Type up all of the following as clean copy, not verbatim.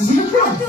शीघ्र शीघ्र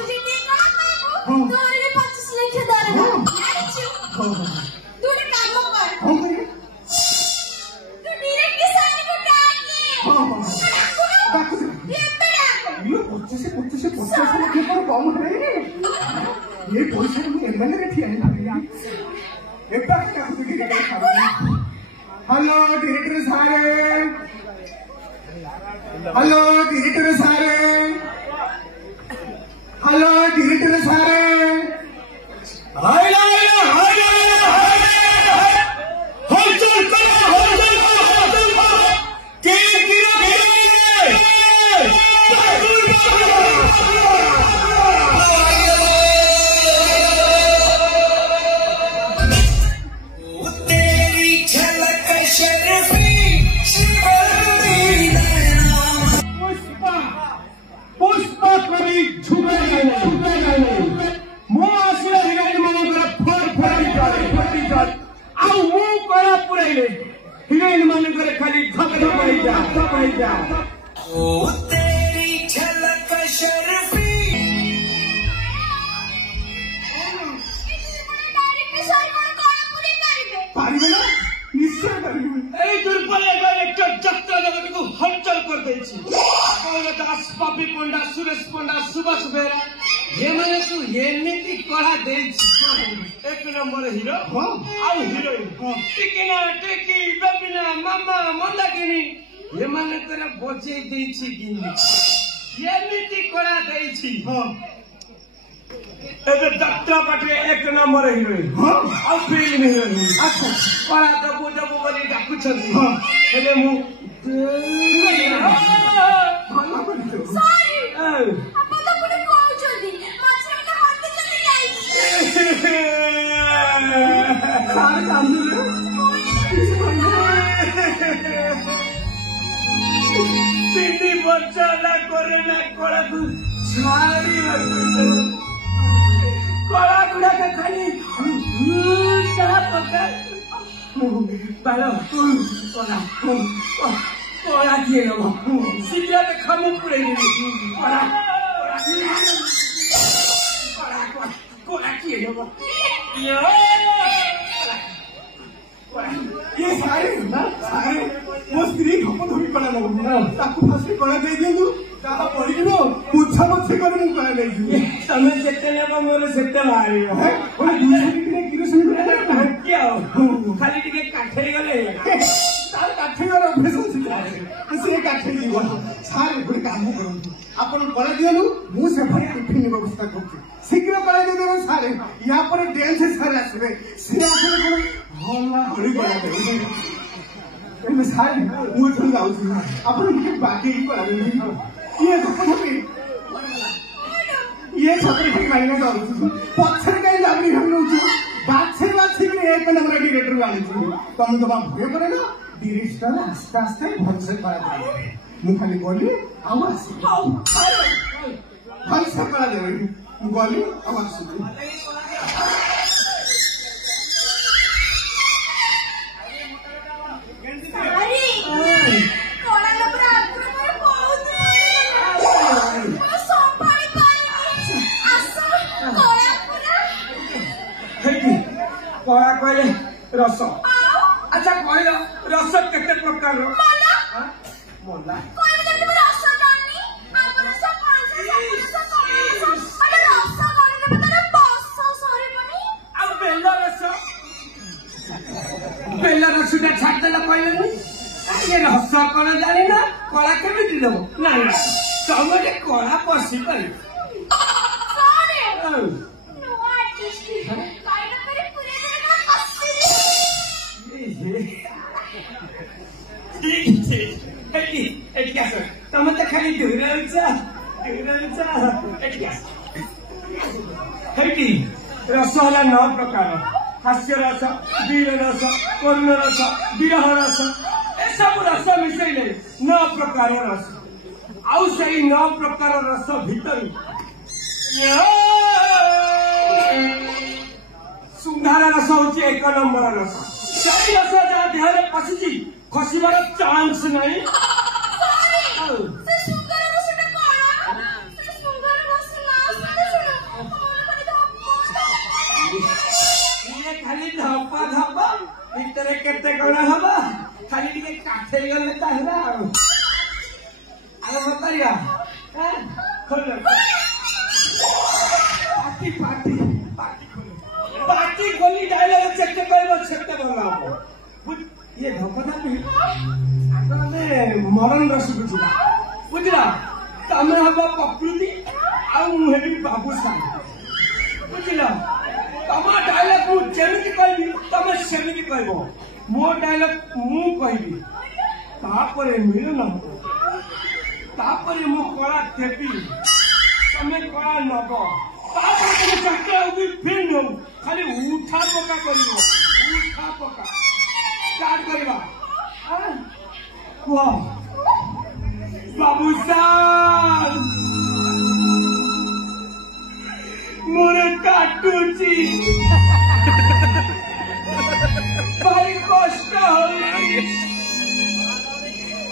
गली पड़ा मैं सारे मुझे थोड़ी आउट अपन मुझे बाकी ही पड़ा ये ये छतरी ठीक माइने का पत्थर का जागरी हम लोग बात से भी एक नंबर डायरेक्टर वाले तुम तो बाप भय करे ना डिरेक्टर आस्ते आस्ते भलसे करा दे मु खाली गली आवाज भलसे करा दे मु गली आवाज सुन रस अच्छा कहल रस केते प्रकार मोला बेला रस छाड़ देला कहले ये रस कौन जानी ना कला केमी दब ना तुम कला पशी कर तुम तो खाली रस है 9 प्रकार हास्य रस वीर रस करुण रस विरह रस ए सब रस मिसैले 9 प्रकार रस आउ से 9 प्रकार रस भीतर सुंदर रस हूँ 1 नंबर रस सही रस जहाँ देह पशिची खसबार चांस नहीं खाली धपा धपा भीतर केते कौन हम खाली टे काठे गले ताहरा बताइया पार्टी पार्टी पार्टी खोली डायलॉग चेक कर छेते बोला ये धपा मरण रस बुझला बुझला तमें हम प्रकृति आबी बाबूसा बुझल तुम डायलॉग मुझे कहबी तुम सेमती कह मो डायलॉग मु कहबी मिलन मो कला देवी तुम कला नब फिर नो खाली उठा पका कर उठा पका स्टार्ट करवा बाबूसान मोर काटुची भारी कष्ट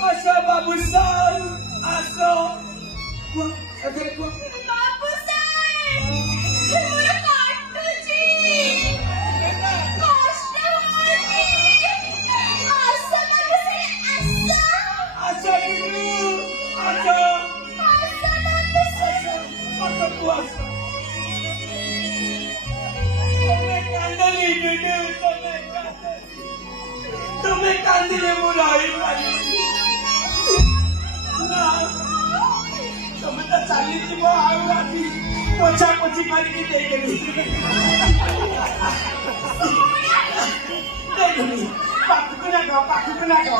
आस बाबूसान आस तुम्हें कांदिले मुराई तुम्हें तो चली जीव आती पोछा पोछी करके पाखु ना गो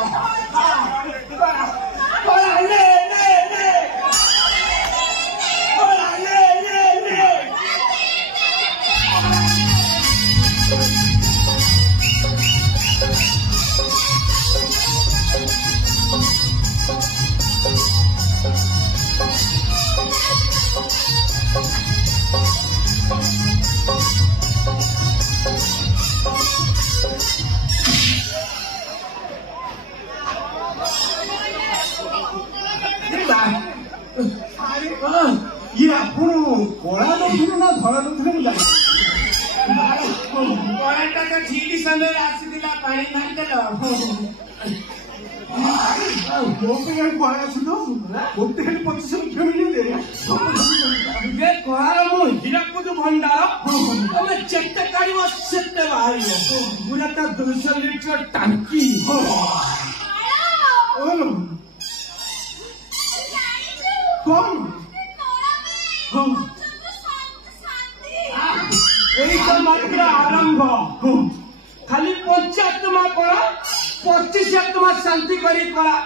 ये कला दौर ना धड़ा दौर कलाटा तो ठीक समय आसीला पानी मारिदेल कला गोटे खाली 25 कलार मो हीराकुद भंडार तुम चेते काढ़ सेते बाहर पूरा 200 लीटर टांकी कौन यही तो मात्र आरंभ खाली पंचायत 25 तुम्हार शांति करी कला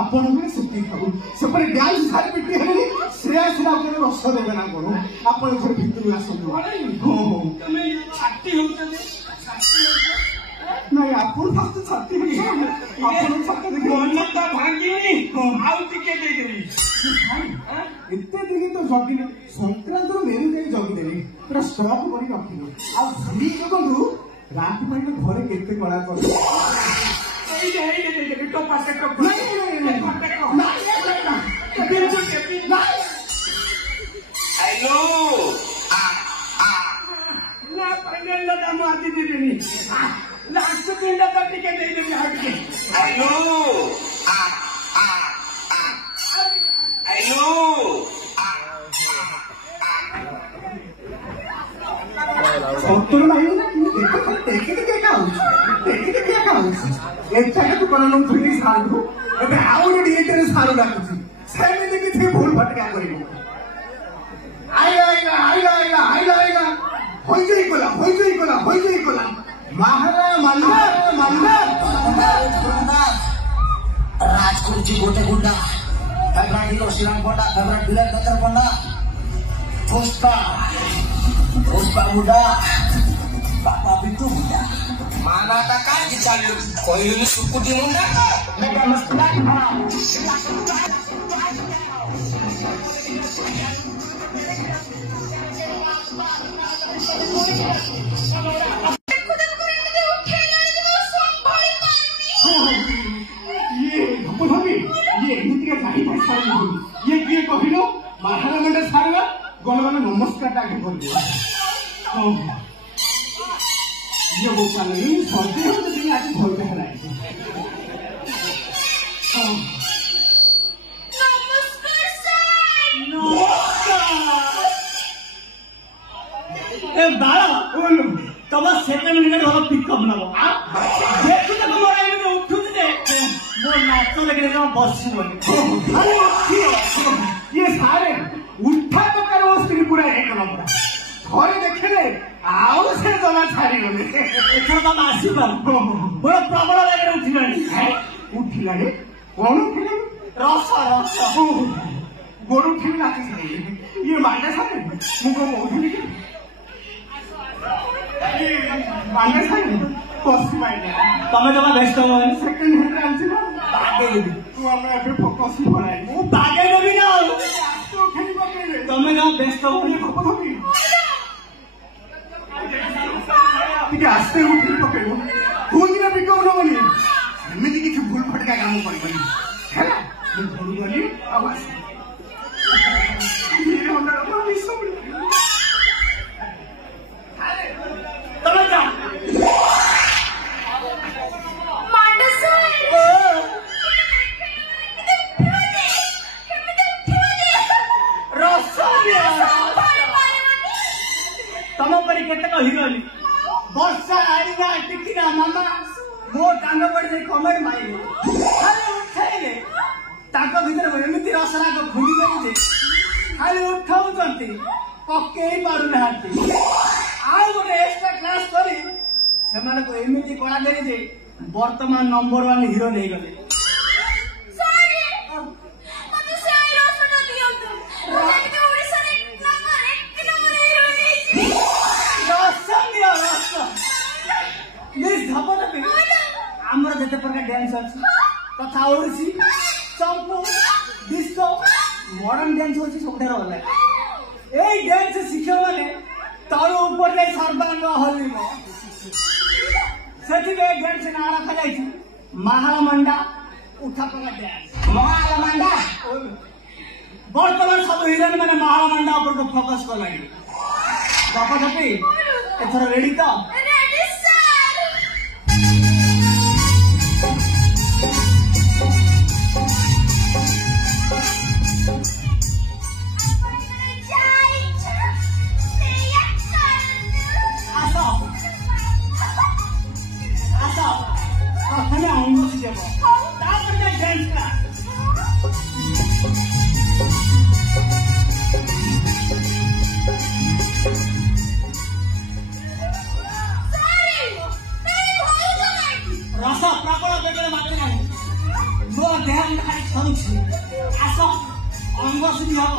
आपण सती खाऊ सेपरे डांस सारी पिटी हेले श्रेया श्रेया के रस देबे ना कोन आपण घर भितर आसो हो তুমি ছাত্রী হতে नहीं आपण फक्त छाती आपण फक्त মনটা ভাঙিনি আউ টিকে দেই দেবি इतने दिन तो जगी संक्रांत मेरु जाई जगी देली पूरा स्टॉक करी रखिलो आ भूली जगंदु रात में तो घरे केते कला कर এই যে টপা से टप हेलो ना पहले ना माती दीदी लास्ट दिन दा टिके देई देबी हट के हेलो हेलो सत्तर नहीं देखते क्या एटा तू कलम थ्री सारू एबे आउ डिएटर सारू डाकुची सेमे देखि थे भूल भटका करिवो आइला होई जाई कोला माहरा मल्ला राजकुर्ची गोटे गुंडा तगड़ा हिरो श्रीराम कोंडा तगड़ा बिलर दत्तर कोंडा पुष्पा गुंडा बापा बिट्टू गुंडा माना का चालू कोई सुकुटी मुंडा मेरा मस्त ये कहलो महाराजा सारा गल नमस्कार आगे कर ये बोका नहीं सर्दी हो तो आज भलते है ए बाळा तब सेकेंड मिनिट वाला पिकअप ना देखु तक मोर आइले उठु दे मोर नाच लगे ना बसु अरे ये सारे उठा तो करो स्त्री पूरा एक नंबर घरे देखे आओ से जमा छाड़ी गले एथर तम आसीबा बड़ प्रबल लगे उठिलानी कौन उठिलानी रस गोरु ठीक नाची ये माने सारे मुको मोधुली माने सारे कोसी माइने तमे जमा व्यस्त हो सेकंड हैंड आंची ना बागे तू हमें अबे फोकस बनाई वो बागे देबी ना तो खेली बागे तमे जमा व्यस्त हो ये खपत होगी ठीक है आस्ते उठी पकड़ो कोई ना बिको ना बनी एमिति किछु भूल फटका काम करबनी हैला मैं भूल गली आवाज ये हमरा मामी सब तमे जा तम परी केतक हिरो वर्षा आइबा टिकिना मामा मो टांग पड़े कमेंट माइले खाली उठाइले ताको भीतर एमिति रसरा को भूली गई जे खाली उठाउचंती पक्केई पारु नाहंती आ गोटे एक्स्ट्रा क्लास करी सेमाने को एमिति कला देले जे वर्तमान नंबर 1 हीरो नहीं गले आमर जते प्रकार डांस अछि कथा ओरसी चंपू डिस्को मॉडर्न डांस होछि सबठार होला एई डांस शिखियो माने तळ ऊपर ले सर्वांग हलिमो सेठी बे डांस ना रखा जाई छी महामंडा उठा पका डांस महामंडा वर्तमान सब हीरोइन माने महामंडा ऊपर को फोकस कर लागि बापा धपी एथर रेडी तो ହଉଛି ଆସ ଅଙ୍ଗ ଶୁଦ୍ଧି ହବ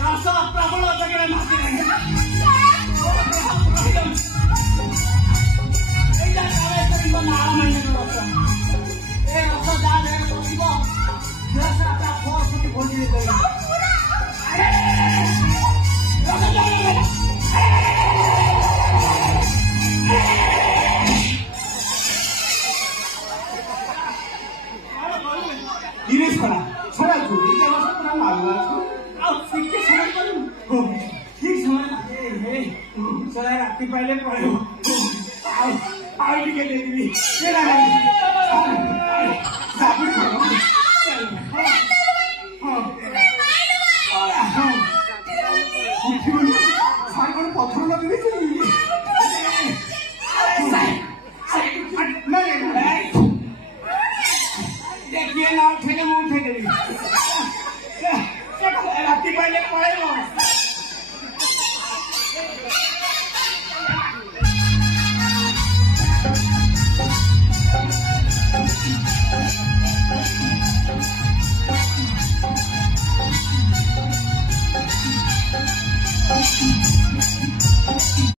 ରସ ପ୍ରବଳ ଜାଗାରେ ମାତି ନାହିଁ ଏଇଟା କାଳେଶ୍ୱରୀଙ୍କ ନାଳ ମାଣ୍ଡିର ରସ ଏ ରସ ଯାହା ଦେହରେ ପଶିବ ଦେହ ସାରା ପୁରା ଫୋର ଫୁଟି ଭୋଜି ଦେଇଦେବ জিনিস করা ছড়া চুরি যেমন তোরা মারলা ଆଉ ଟିକେ ସମୟ କରିବୁ ଠିକ ସମୟ ସଦା ରାତି ପାଇଲେ ପଳେଇବ ଆଉ ଟିକେ ଦେଇଦେବି সাইকেল পথর লাগিয়ে ଦେଖିଏ ନା ଉଠେଇଲେ ମୁଁ ଉଠେଇଦେବି